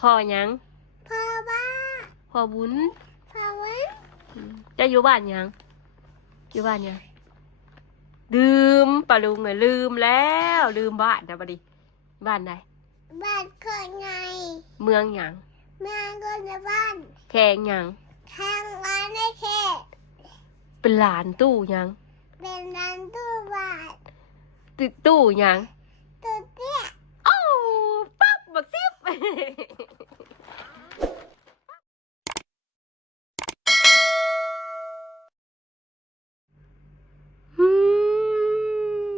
พ่อหยังพ่อบ้าพ่อบุญพ่อวุ้นจะอยู่บ้านหยังอยู่บ้านหยังลืมปะลุงไงลืมแล้วลืมบ้านนะบัดนี้บ้านใดบ้านคนไงเมืองหยังเมืองคนในบ้านแขงหยังทางร้านได้แค่เป็นหลานตู้หยังเป็นร้านตู้บาทติดตู้หยังตู้เตี้ยโอ้ปั๊บบักซิบ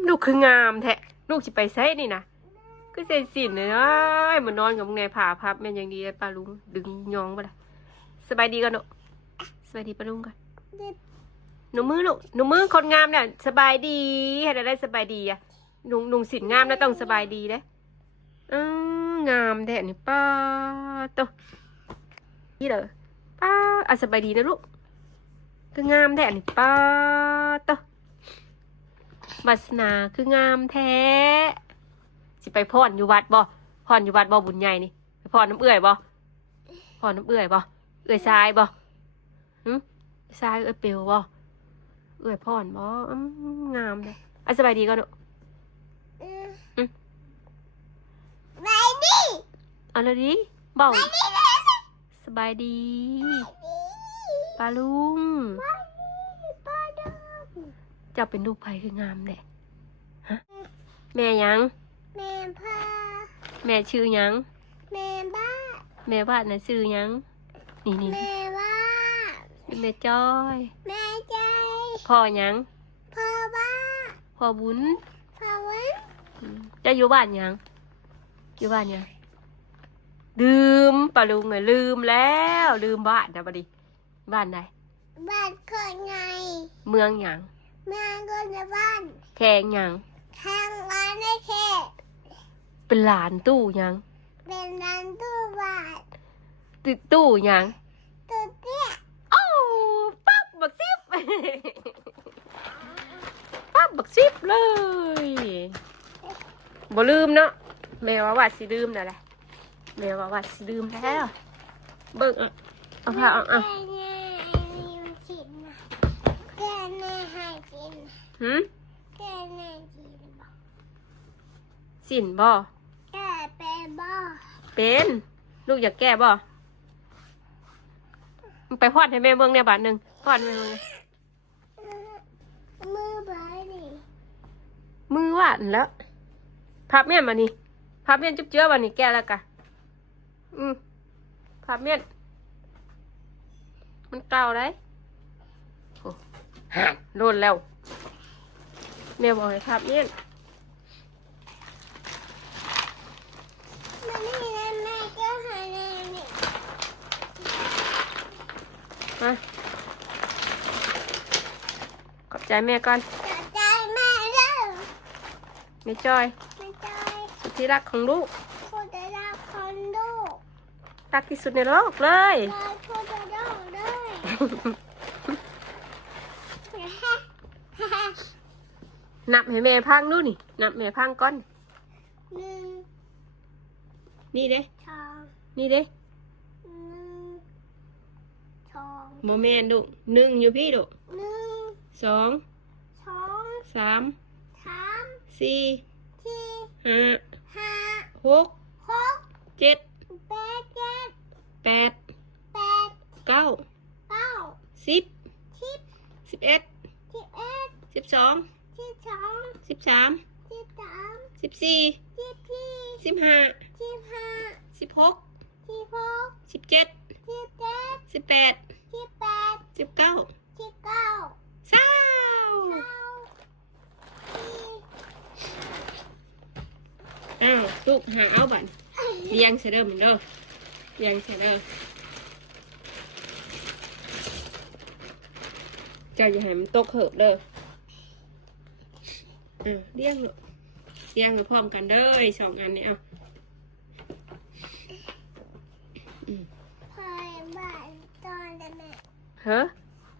ลูกคืองามแท้ลูกสิไปไสนี่นะก็ใส่สินเลยนะเหมือนนอนกับไงผ่าพับแม่นยังดีปลาลุงดึงยองไปละสบายดีกันเนอะสบายดีปลาลุงกันหนูมือลูกหนูมือคนงามเนี่ยสบายดีให้ได้สบายดีอะหนุ่งสินงามแล้วต้องสบายดีเด้งามแท้นี่ป้าโตนี่เลยป้าอ่ะสบายดีนะลูกคืองามแท้นี่ป้าโตบัสนาคืองามแท้สิไปพ่อนอยู่วัดบ่พ่อนอยู่วัดบ่บุญใหญ่นี่ไปพ่อนน้ำเอื่อยบ่พ่อนน้ำเอื่อยบ่เอื่อยทรายบ่ทรายเอื่อยเปลวบ่เอื่อยพ่อนบ่งามเลยอ่ะสบายดีก่อนเนอะไปดิอะไรดีเบาสบายดีปลาลุงเจ้าเป็นลูกไผ่คืองามเลยฮะแม่ยังแม่พ่อแม่ชื่อยังแม่บ้าแม่บ้านน่ะชื่อยังนี่แม่ว่าแม่จ้อยแม่ใจพ่อยังพ่อบ้าพ่อบุญพ่อวุ้นจะอยู่บ้านยังอยู่บ้านยังลืมปะลุงไงลืมแล้วลืมบ้านนะบัดนี้บ้านไหนบ้านคนไงเมืองยังเมืองคนในบ้านแขงยังทางร้านได้แค่เป็นหลานตู้ยังเป็นร้านตู้บาทติดตู้ยังตู้เตี้ยโอ้ปั๊บบักซิบปั๊บบักซิบเลยบ่ลืมเนาะแม่ว่าสิลืมนั่นแหละแม่ว่าสิลืมแล้วเบิ่งเอาผ้าเอาแม่สินนะแกแม่ให้สินแกแม่สินบ่สินบ่แกเป็นบ่เป็นลูกอยากแก้บ่ไปพอดให้แม่เบิ่งในบาทหนึ่งพอดแม่เบิ่งมือบ่ดิมือหวานแล้วพับเมียนมานี่พับเมียนจุ๊บเจือวันนี้แก้แล้วกะพับเมียนมันเก่าเลยโอ้ห่านโดนแล้วแม่บอกให้พับเมียนมานี่นะแม่ก็หาแม่นี่มาขอบใจแม่ก่อนขอบใจแม่เด้อแม่จอยสุดที่รักของลูกคนจะรักคนลูกรักที่สุดในโลกเลย คนจะรักเลย นับให้แม่พังดูนี่นับแม่พังก่อน1นี่เด้2นี่เด้2โมแมนดู1อยู่พี่ดู1 2 3 4 5 6 7 8 9 10 11 12 13 14 15 16 17 18 19 20ลูกหาเอาบันเลี้ยงเสร็จเด้อเหมือนเด้อเลี้ยงเสร็จเด้อเจ้าอย่าให้มันตกเหิบเด้อเลี้ยงลูกเลี้ยงมาพร้อมกันเด้อ2 อันนี้เอาพ่อบ้านตอนได้แม่เฮ้อ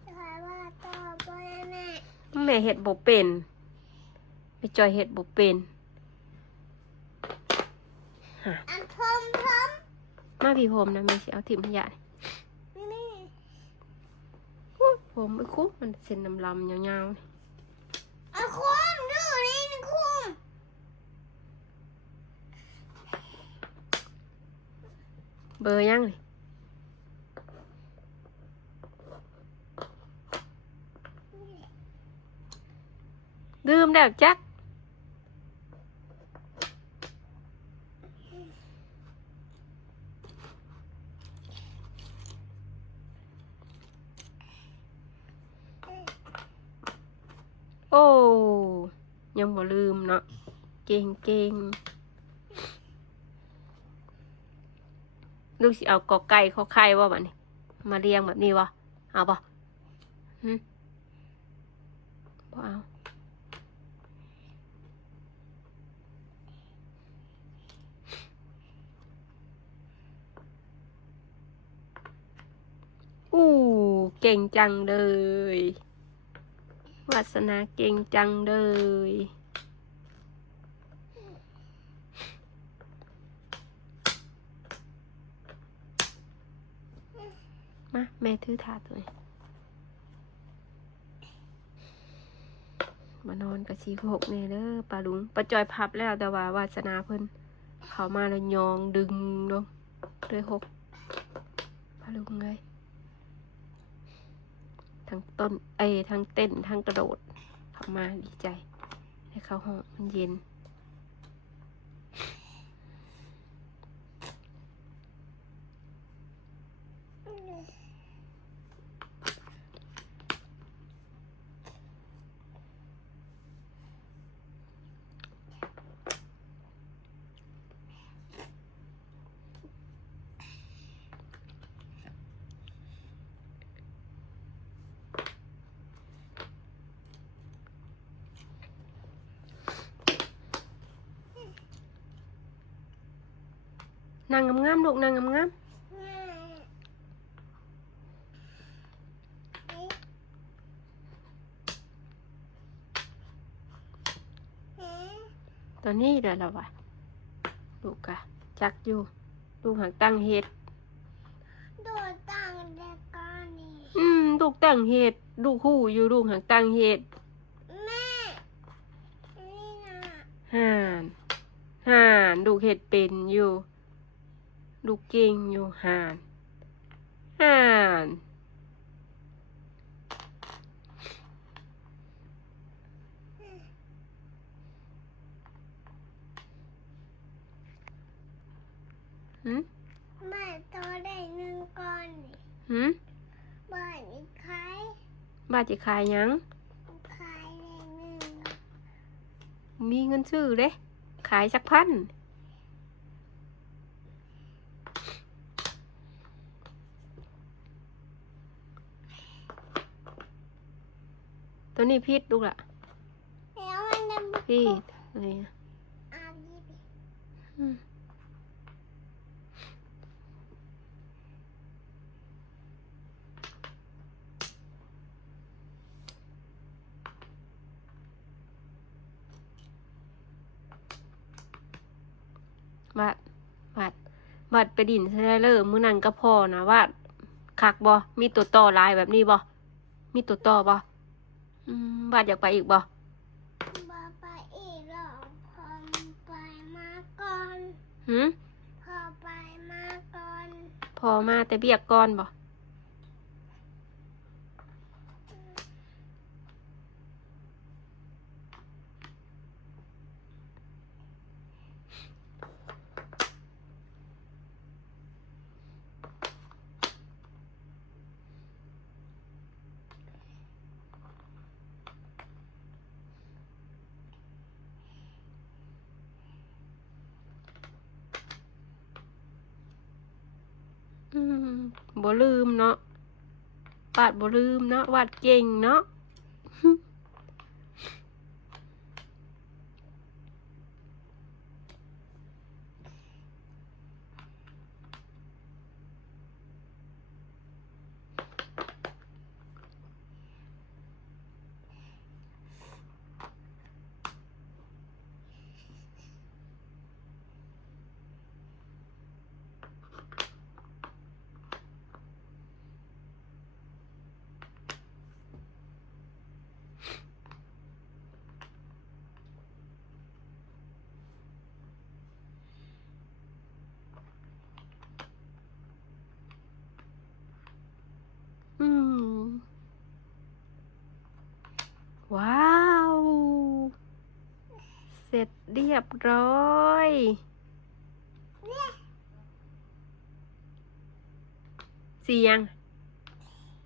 พ่อบ้านตอนได้แม่แม่เห็ดบ่เป็นไปจอยเห็ดบ่เป็นอันพร้อม มาพี่ผมนะแม่สิเอาถิ่มขยะนี่ แม่ อู้ผมไอ้คุมันเส้นลำๆยาวๆนี่ เอาคุ้มดูนี่คุ้ม เบอร์ยังนี่ดื่มแล้วจักโอ้ยังบ่ลืมเนาะเก่งเก่งลูกสิเอากอไก่ขอไข่ว่าบัดนี้มาเรียงแบบนี้วะเอาบ่หึบ่เอาอู้เก่งจังเลยวาสนาเก่งจังเลยมาแม่ถือถาดตัวนี้มานอนกับชีพกเนี่ยเด้อปลาลุงปลาจอยพับแล้วแต่ว่าวาสนาเพิ่นเขามาแล้วยองดึงลงด้วยหกปลาลุงเลยทั้งต้นทั้งเต้นทั้งกระโดดเขามาดีใจให้เขาห้องมันเย็นนางงามๆลูกนางงาม แม่ๆตอนนี้เดี๋ยวเราวะลูกกะจักอยู่ลูกหางตั้งเห็ด โดดตังเด็กก่อนนี่ ลูกตั้งเห็ดลูกคู่อยู่ลูกหางตั้งเห็ด แม่นี่นะ ห่านลูกเห็ดเป็นอยู่ลูกเก่งอยู่ห่านหืม แม่ตัวได้หนึ่งก่อนนี่ หืม บ้านนี้ขาย บ้านจะขายหยัง ขายได้หนึ่ง มีเงินซื้อเด้ขายสักพันตัวนี้พิษลูกละ แล้วมันจะบุก พิษอะไรนะ อาบยี่ปี อืมวาดวาดไปดินใช่เลอมื้อนั้นก็พอนะวาดคักบ่มีตัวต่อลายแบบนี้บ่มีตัวต่อบ่วาดอยากไปอีกบ่ บาไปอีกหรอกพอไปมาก่อน หืม พอไปมาก่อน พอมาแต่เบียกก่อนบ่บ่ลืมเนาะวาดบ่ลืมเนาะวาดเก่งเนาะ อ ร็จเรียบร้อยสียัง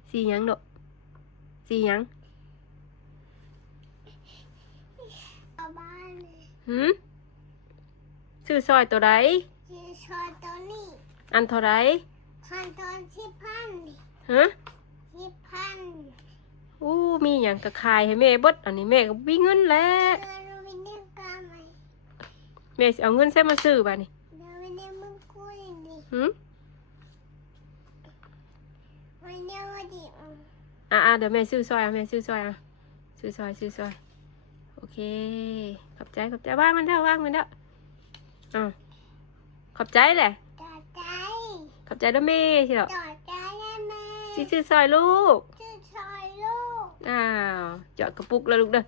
สียังเนอะสียัง เอาบ้าน หืมซื้อซอยตัวใด จะชอบตัวนี้ อันเท่าไร ขั้นตอนที่พัน ฮะ ที่พัน อู้มีอย่างกระคายให้แม่เบดอันนี้แม่ก็มีเงินแล้ว เดินไปเล่นกันไหม แม่สิเอาเงินใส่มาซื้อบ่านี่ เดินไปเล่นมึงคุยดิ หืม ไม่เล่นว่าดิ เดี๋ยวแม่ซื้อซอยแม่ซื้อซอยซื้อซอยโอเคขอบใจว่างมันเถอะอ้าวขอบใจแหละ ต่อใจ ขอบใจด้วยแม่สิเหรอ ต่อใจได้ไหม ซื้อซอยลูก จะชอยลูก อ้าวเจาะกระปุกแล้วลูกเด้อ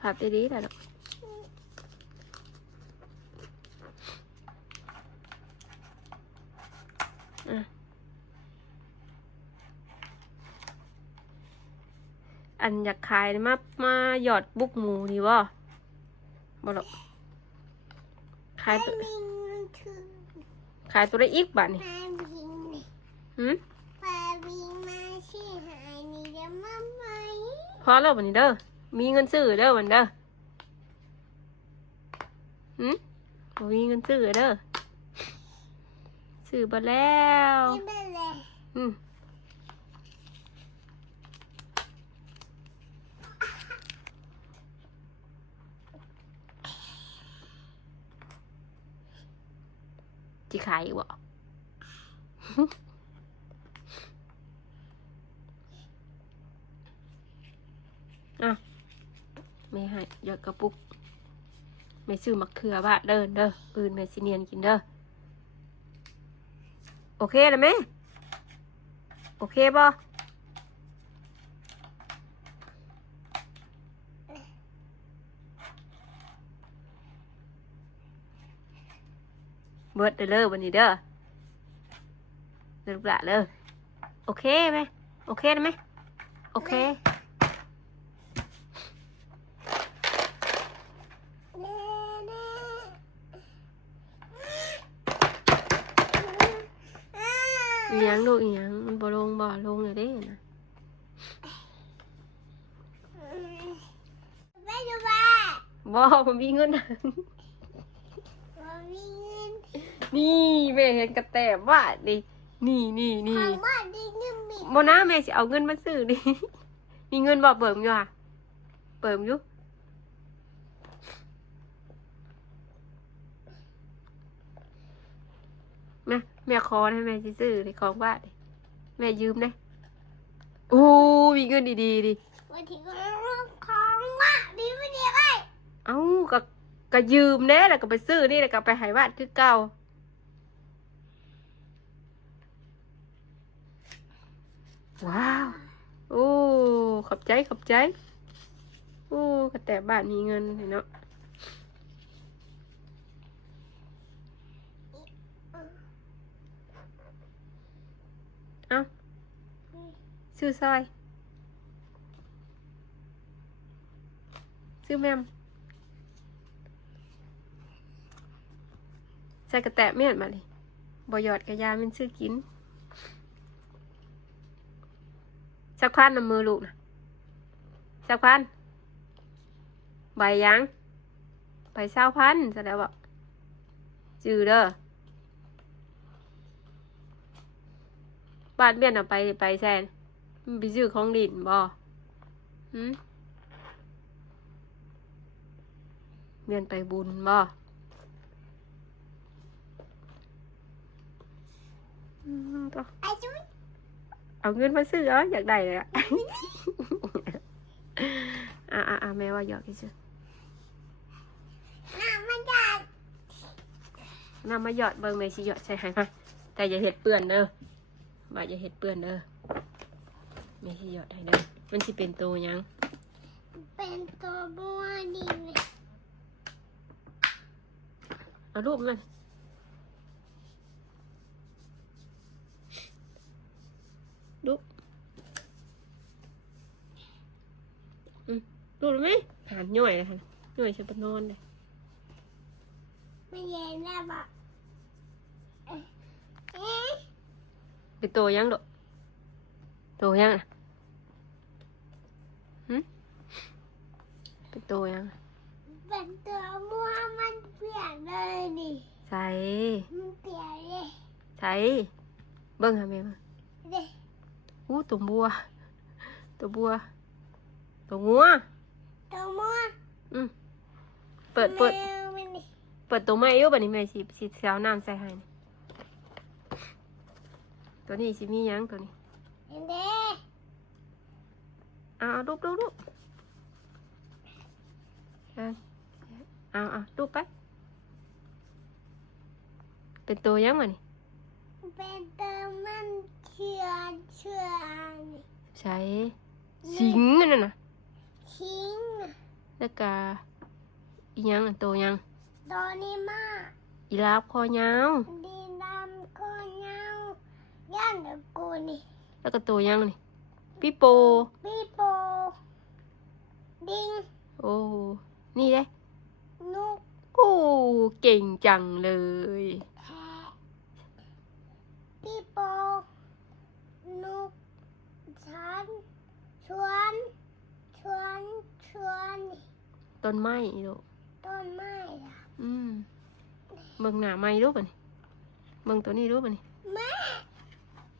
พับดีๆนะลูกอันอยากขายมาหยอดบุกหมูนี่บ่บ่หรอกขายตัว วิ่งถึง ขายตัวได้อีกบาทนี่ มาวิ่งเลย หืม มาวิ่งมาที่หายนี่เดี๋ยวมาไหม พอแล้วบัดนี้เด้อมีเงินซื้อเด้อบัดเด้อหืมบ่มีเงินซื้อเด้อซื้อบ่แล้ว ไม่เป็นไร อืมจิขายอีกบ่ อ่ะไม่ให้เยอะกระปุกไม่ซื้อมะเขือบ้าเดินเด้ออื่นแม่สิเนียนกินเด้อโอเคแล้วไหมโอเคบ่เบิดเด้อเลยวันนี้เด้อเด้อลูกหลานเลยโอเคไหมโอเคได้ไหมโอเค เน่เน่ อีหยังลูกอีหยังมันบ่ลงเลยเด้นะ ไปดูบ้า บ่ผมมีเงิน บ่มีเงิน นี่แม่เห็นกระแตบว่าดินี่ ทางบ้านได้เงินมี โมนะแม่สิเอาเงินมาซื้อดิ มีเงินบ่เบิ่มอยู่ค่ะเบิ่มอยู่แม่ขอให้แม่สิซื้อในของบ้านดิแม่ยืมได้โอ้มีเงินดีดิ วันที่ก็ร้องของว่าดีไม่ดีไป เอ้าก็ยืมแน่แล้วก็ไปซื้อนี่แล้วก็ไปให้บ้านคือเก่าว้าวโอ้ขอบใจโอ้กระแตบ้านมีเงินเนาะเอ้าซื้อซอยซื้อแมมใส่กระแตเมียนมาดิบ่หยอดกระยามันซื้อกินสักพันน้ำมือลูกนะสักพันใบยังไป20,000ซะแล้วบอกจือเด้อบ้านเบี้ยนเอาไปแซนมันไปซื้อของดินบ่หืมเบี้ยนไปบุญบ่ต่อ ไอ้จุ๊ย เอาเงินมาซื้ออยากได้เลยอะ แม่ว่าหยอกที่ซื้อ น้ำมันจัด นำมาหยอดเบิ่งเลยสิหยอดใส่ให้มาแต่อย่าเห็ดเปื้อนเด้อบ่าอย่าเห็ดเปื้อนเด้อไม่สิหยอดให้เด้อมันสิเป็นตัวหยัง เป็นตัวบัวดินเลย เอารูปมัน ดูดไหมหานย่อยเลยค่ะย่อยฉันไปนอนเลย ไม่เย็นแล้วบอกเอ๊ะ เป็นโตยังดอกโตยังอ่ะเป็นโตยัง เป็นตัวม่วงมันเปลี่ยนเลยนี่ ใส่ มันเปลี่ยนเลย ใส่เบิ้งหาแม่มา เด็ก ตัวบัวตัวงัว ตัวม่วง เปิด แมวมันนี่ เปิดตัวไม้อยู่บัดนี้แม่สิเสียวน้ำใส่ให้นี่ตัวนี้สิมีหยังตัวนี้ เด็ก เอาดูเอาดูไปเป็นตัวยังวะนี่ เป็นตัวมันเชื่อนี่ ใช้สิงอันนั่นน่ะ ทิ้ง แล้วก็อีหยังอันโตยัง ตัวนี้มาก อีลาบคอยาว ดินดำคนเงาย่านเด็กกูนี่ แล้วก็โตยังนี่พี่โป ปีโปดิง โอ้นี่เลย นุก โอ้เก่งจังเลย แพะปีโปนุกฉันชวนนี่ ต้นไม้ลูก ต้นไม้ล่ะ เบิ่งหน้าไม้รูปอ่ะนี่เบิ่งตัวนี้รูปอ่ะนี่ แม่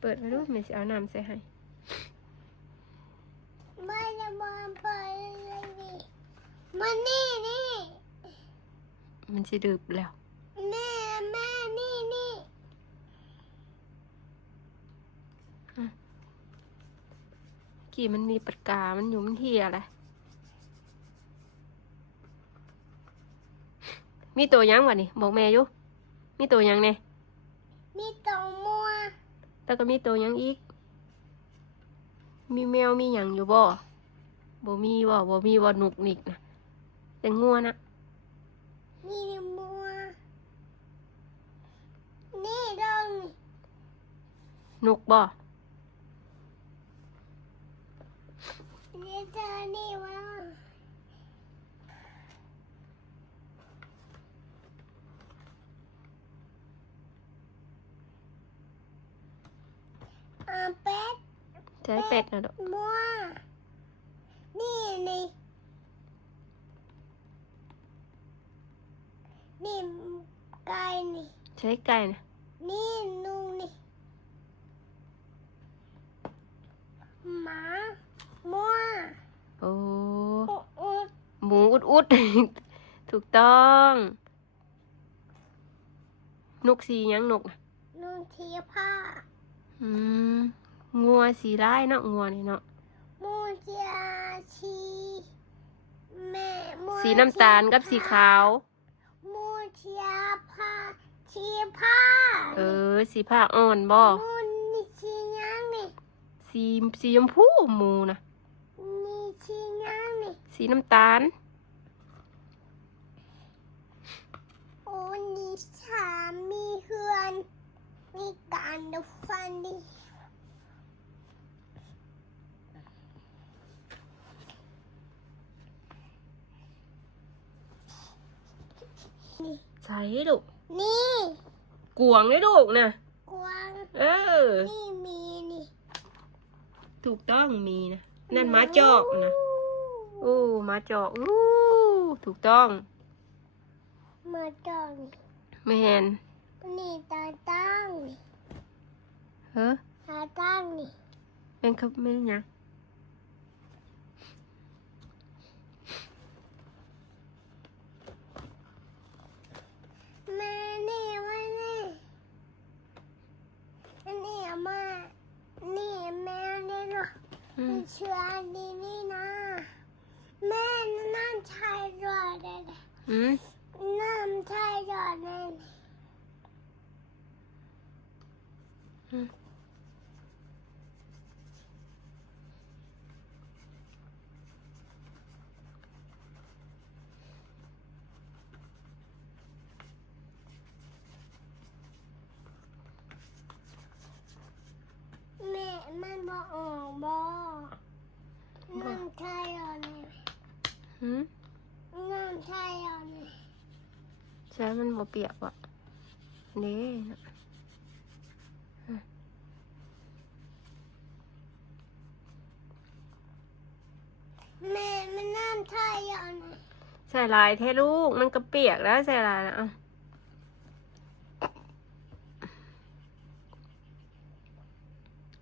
เปิดไว้รูปแม่สิเอาน้ำใส่ให้ ไม่จะมองไปเลยนี่มันนี่ มันสิดึบแล้ว แม่นี่ กี่มันมีปากกามันอยู่มันเหี่ยอะไรมีตัวยังวะนี่บอกแม่อยู่มีตัวยังเนี่ย มีตัวมัว แล้วก็มีตัวยังอีก มีแมวมีหยังอยู่บ่มีบ่หนุกหนิกนะแต่งัวนะ มีมัวนี่ดง หนุกบ่ นี่เจอนี่วะเป็ด ใช้เป็ดนะดอก มัวนี่นี่ไก่นี่ ใช้ไก่นะ นี่นูนี่หมามัว โอ้ อุด หมูอุด ถูกต้อง นกสีหยังนกนะ นูทีผ้า งัวสีร้ายเนาะงัวนี่เนาะ มูเจียชีแม่มู สีน้ำตาลกับสีขาว มูเจียผ้าชีผ้า สีผ้าอ่อนบ่ มูนี่ชียังนี่ สีชมพูหมูนะ นี่ชียังนี่ สีน้ำตาล โอ้นี่สามีเฮือนมีการดูฟันดินี่ ใช่ลูก นี่ กวางเลยลูกนะ กวาง นี่มีนี่ ถูกต้องมีนะ นั่นม้าจอกนะโอ้ม้าจอกถูกต้อง มาจอง แมน นี่ตาตั้งนี่ เฮ้อ ตาตั้งนี่ แมนครับแม่นหยัง แม่นี่มานี่อันนี้มานี่แม่นี่เนาะ มันเชื่อดีนี่นะแม่นั่นชายรอดเลย น้ำชายรอดเลย แม่มันบอกออกบอกน้ำชายรอดเลย บ่เปียกบ่นี่นะ แม่มันน้ำใช่ยังไง ใส่ลายเทลูกมันก็เปียกแล้วใส่ลายแล้วอ่ะ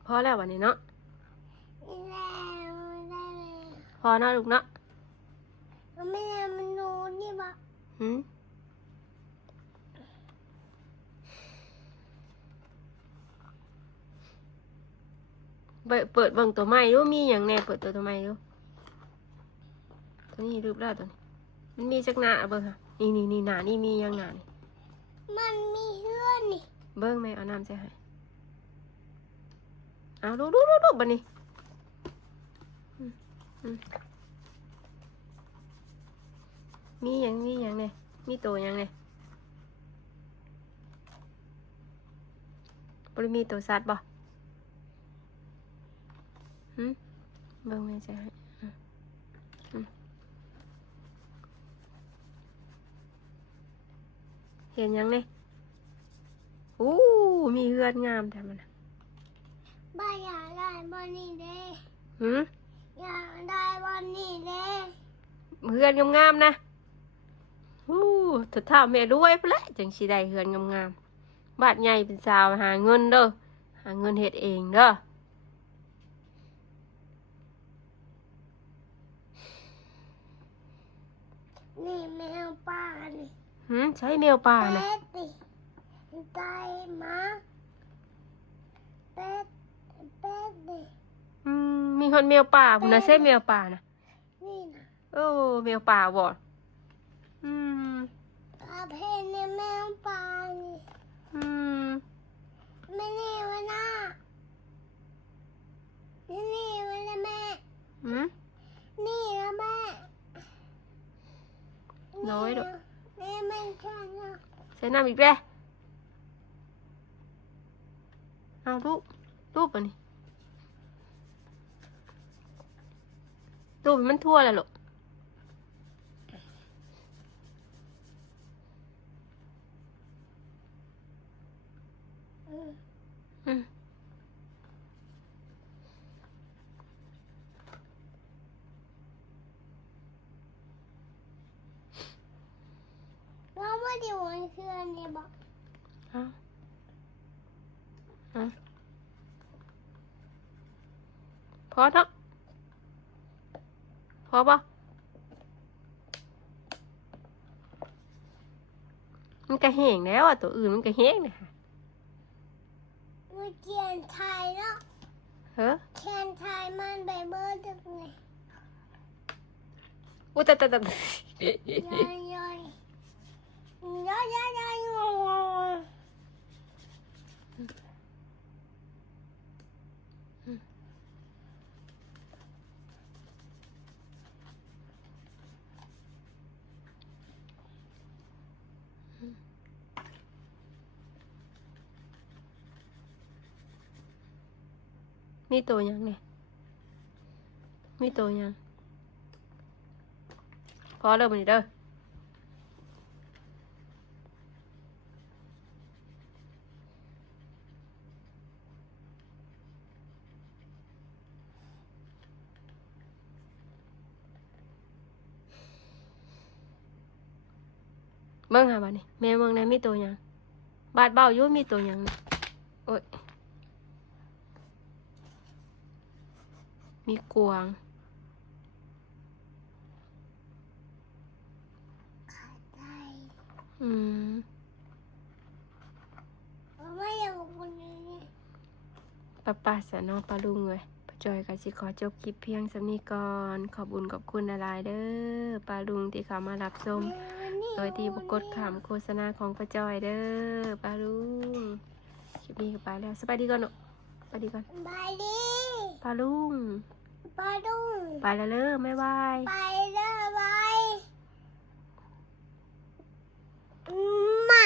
พอแล้ววันนี้เนาะ แล้วได้เลย พอเนาะลูกเนาะ แม่มันนูนี่บอก หืมเปิดเบิ่งตัวใหม่ดูมีอย่างแน่เปิดตัวใหม่ดูตัวนี้รูปแล้วตัวนี้มันมีจักหน้าเบิ่งค่ะนี่หน้านี่มีอย่างหน้านี่ มันมีเพื่อนนี่ เบิ่งแม่เอาน้ำใส่ให้เอาดูบัดนี้อืมมีอย่างเนี่ยมีตัวอย่างเนี่ยบ่ได้มีตัวสัตว์บ่หืมเบิ่งแม่ใส่ให้เห็นยังเนี่ยอู้มีเฮือนงามแต่มันน่ะ บ้าอยากได้บอนนี่เด้ หืม อยากได้บอนนี่เด้ เฮือนงามๆนะอู้ถ้าเท่าแม่รวยไปแล้วจังสิได้เฮือนงามๆบ้านใหญ่เป็นสาวหาเงินเด้อหาเงินเฮ็ดเองเด้อ นี่แมวป่านี่ หืมใช้แมวป่านะ เป็ดดิไก่หมาเป็ดดิ มีคนแมวป่าผมนะใช่แมวป่านะ นี่นะ โอ้แมวป่าบ่อืม อาเพนเนี่ยแมวป่านี่ อืม ไม่นี่วะนะนี่วะนะแม่ อืม นี่นะแม่ น้อยเด้อ นี่มันแค่นะ ใส่น้ำอีกแล้วเอารูปอันนี้รูปมันทั่วแล้วลูกอืม ว่าว่าเดี๋ยววันคืนเนี่ยบอก เอาพอเนาะพอป่ะมันก็แห้งแล้วอ่ะตัวอื่นมันก็แห้งนะ ว่าเขียนไทยเนาะ เฮ้อ เขียนไทยมันไปเบอร์ดึกเลย อุ้ยแต่ ย่อยงง มีตัวยังเนี่ยมีตัวยังพอแล้วมันเด้อเบิ่งหาบ้านนี่แม่เบิ่งไหนมีตัวยังบาดเบาอยู่มีตัวยังนี่โอ้ยมีกวาง ขาดใจ อืม ไม่อยากคนนี้ ป้าสะเนอปลาลุงเลยป้าจอยก็สิขอจบคลิปเพียงสำนี้ก่อนขอบคุญขอบคุณอะไรเด้อปลาลุงที่เขามารับชมโดยที่บกดขำโฆษณาของป้าจอยเด้อปลาลุงคลิปนี้ก็ไปแล้วสบายดีก่อนเนาะสบายดีก่อน ไปดิ ปลาลุง ไปดู ไปแล้วเด้อบ๊ายบาย ไปเลยไปมา